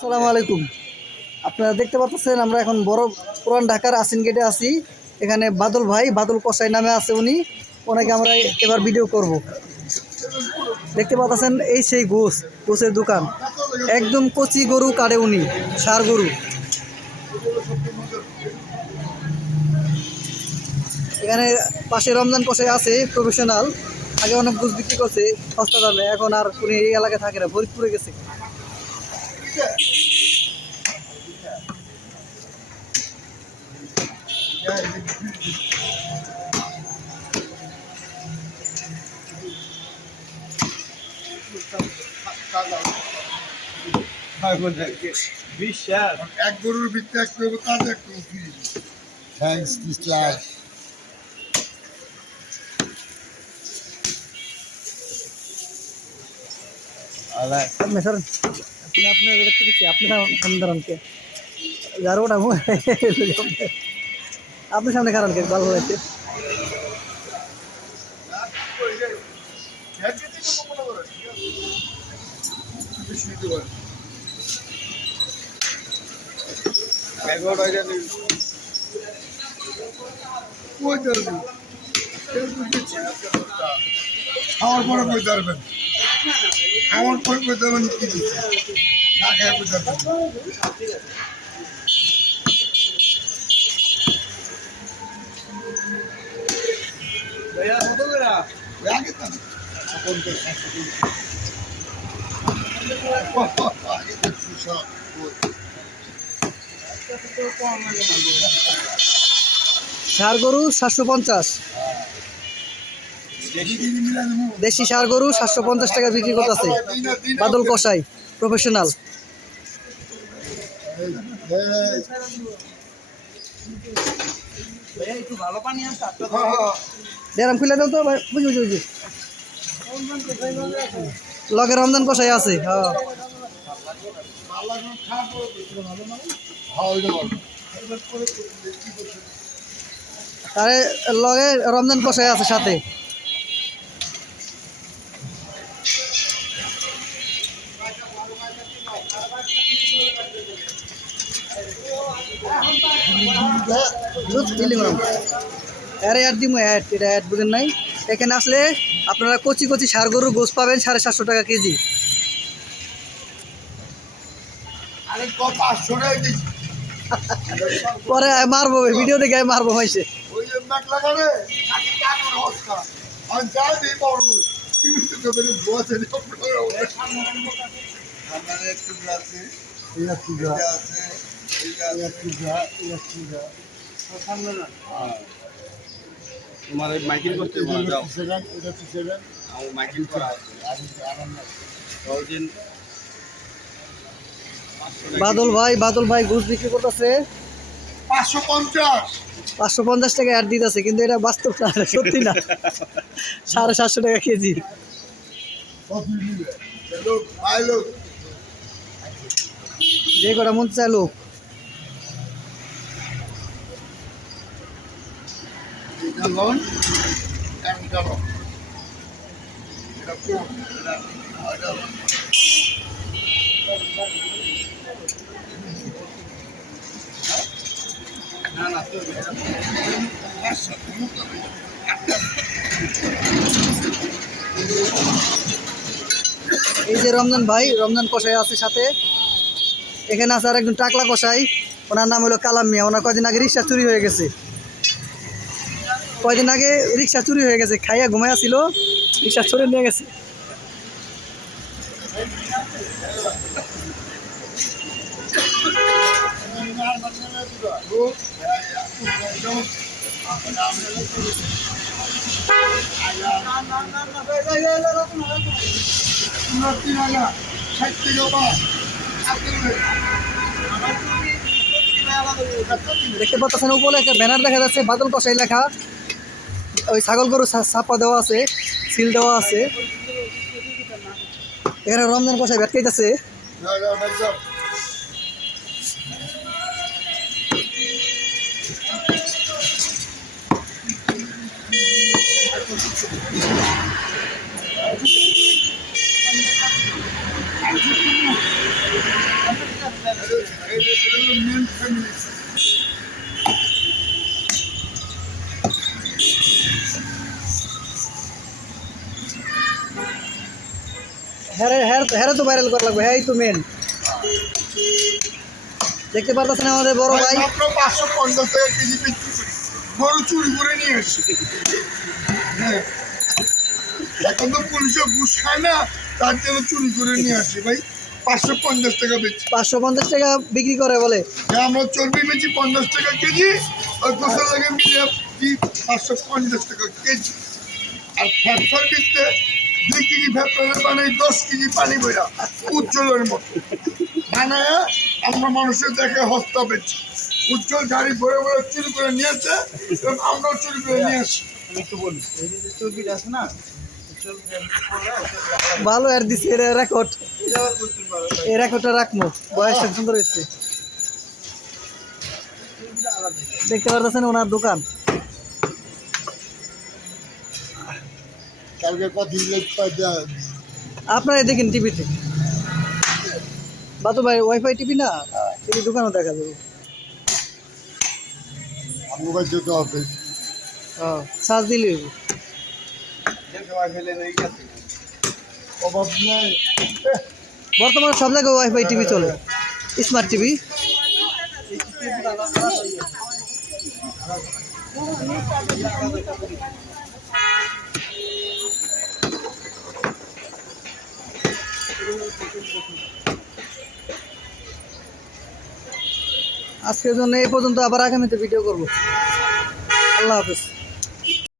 আসসালামু আলাইকুম। আপনারা দেখতে পাচ্ছেন আমরা এখন বড় পুরান ঢাকার আসিন গেটে আছি। এখানে বাদল ভাই, বাদল কসাই নামে আছে উনি, ওনাকে আমরা এবার ভিডিও করব। দেখতে পাচ্ছেন এই সেই গোছের দোকান, একদম কচি গরু কাটে উনি, ষাঁড় গরু। এখানে পাশে রমজান কসাই আছে প্রফেশনাল, আগে অনেক গোছ বিক্রি করছে সস্তা দামে, এখন আর উনি এই এলাকায় থাকে না, ফরিদপুরে গেছে। এক গরুর বিশ্বাস করবো তার একটু থ্যাংকস ডিসলাইক আপনি সামনে খারাপ কে ভালো লাগছে। খাওয়ার পরে বই ধরবেন, খাওয়ার পরে বই ধরবেন কি দিচ্ছে না খেয়ে বই ধরবেন। ষাঁড় গরু 750, দেশি ষাঁড় গরু 750 টাকা বিক্রি করতেছে বাদল কসাই প্রফেশনাল। দেরাম খুলে দাও তো ভাই, বুঝি বুঝি বুঝি লগে রমজান কসাই আছে। হ্যাঁ তারে লগে রমজান কসাই আছে সাথে। আরে অ্যাড দিব, অ্যাড, এটা অ্যাড বুঝেন নাই। এখানে আসলে আপনারা কচি কচি ষাঁড় গরুর গোশ পাবেন 750 টাকা কেজি। পরে মারবো, ভিডিও দেখে মারবো হয়েছে। তোমার মাইকিং করতে যাও, মাইকিং করা বাদল ভাই ঘুষ বিক্রি করতেছে 550 টাকা অ্যাড দিতেছে, কিন্তু এটা বাস্তব না, সত্যি না। 750 টাকা কেজি। যে কটা মন চায় লোক। এই যে রমজান ভাই, রমজান কসাই আছে সাথে। এখানে আছে আর একজন টাকলা কসাই, ওনার নাম হলো কালাম মিয়া। ওনার কয়দিন আগে রিক্সা চুরি হয়ে গেছে, খাইয়া ঘুমাইয়া ছিল, রিক্সা চুরি নিয়ে গেছে। দেখতে পাচ্ছেন উপরে একটা ব্যানার দেখা যাচ্ছে বাদল কসাই লেখা, ওই ছাগল গরু ছাপা দেওয়া আছে, সিল দেওয়া আছে। এখানে রমজান কসাই ভেট খাইতেছে। Main family. হ্যাঁ তো ভাইরাল করা লাগবে, হ্যাঁ তো মেন। দেখতে পারতেছেন আমাদের বড় ভাই মাত্র 550 টাকা কেজি বিক্রি করি, গরু চুরি করে নিয়ে আসি। হ্যাঁ, এখন তো পুলিশে ঘুষ খায় না, তার জন্য চুরি করে নিয়ে আসি ভাই। 550 টাকা বেচি। 550 টাকা বিক্রি করে বলে। আমরা চর্বি বেচি 50 টাকা কেজি, আর গোসল লাগে মিলিয়ে 550 টাকা কেজি। আর ফ্যাট সার্ভিসে 2 কেজি ফ্যাট বানাই 10 কেজি পানি বইরা উজ্জ্বলের মতো বানায় আমরা মানুষের দেখে হস্তা বেচি। উজ্জ্বল গাড়ি ভরে ভরে চুরি করে নিয়েছে, এবং আমরাও চুরি করে নিয়ে আসি। ভালো আর দিছি এর রেকর্ড, এই রেকর্ডটা রাখবো, বয়সটা সুন্দর হয়েছে। দেখতে পারতেছেন ওনার দোকান। কালকে কত আপনারা দেখেন টিভিতে, বাতু ভাই ওয়াইফাই টিভি না, টিভি দোকানও দেখা যাবে। মোবাইল যেতে হবে। চার্জ দিলে অভাব নেই। বর্তমানে সব জায়গায় ওয়াইফাই টিভি চলে, স্মার্ট টিভি। আজকের জন্য এই পর্যন্ত, আবার আগামীতে ভিডিও করব। আল্লাহ হাফেজ।